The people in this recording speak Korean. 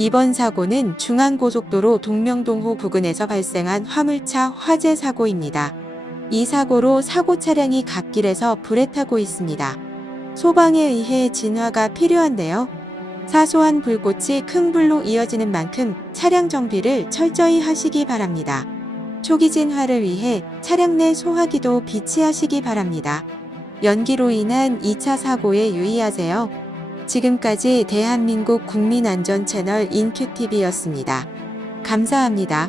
이번 사고는 중앙고속도로 동명동호 부근에서 발생한 화물차 화재 사고입니다. 이 사고로 사고 차량이 갓길에서 불에 타고 있습니다. 소방에 의해 진화가 필요한데요. 사소한 불꽃이 큰 불로 이어지는 만큼 차량 정비를 철저히 하시기 바랍니다. 초기 진화를 위해 차량 내 소화기도 비치하시기 바랍니다. 연기로 인한 2차 사고에 유의하세요. 지금까지 대한민국 국민안전 채널 인큐TV였습니다. 감사합니다.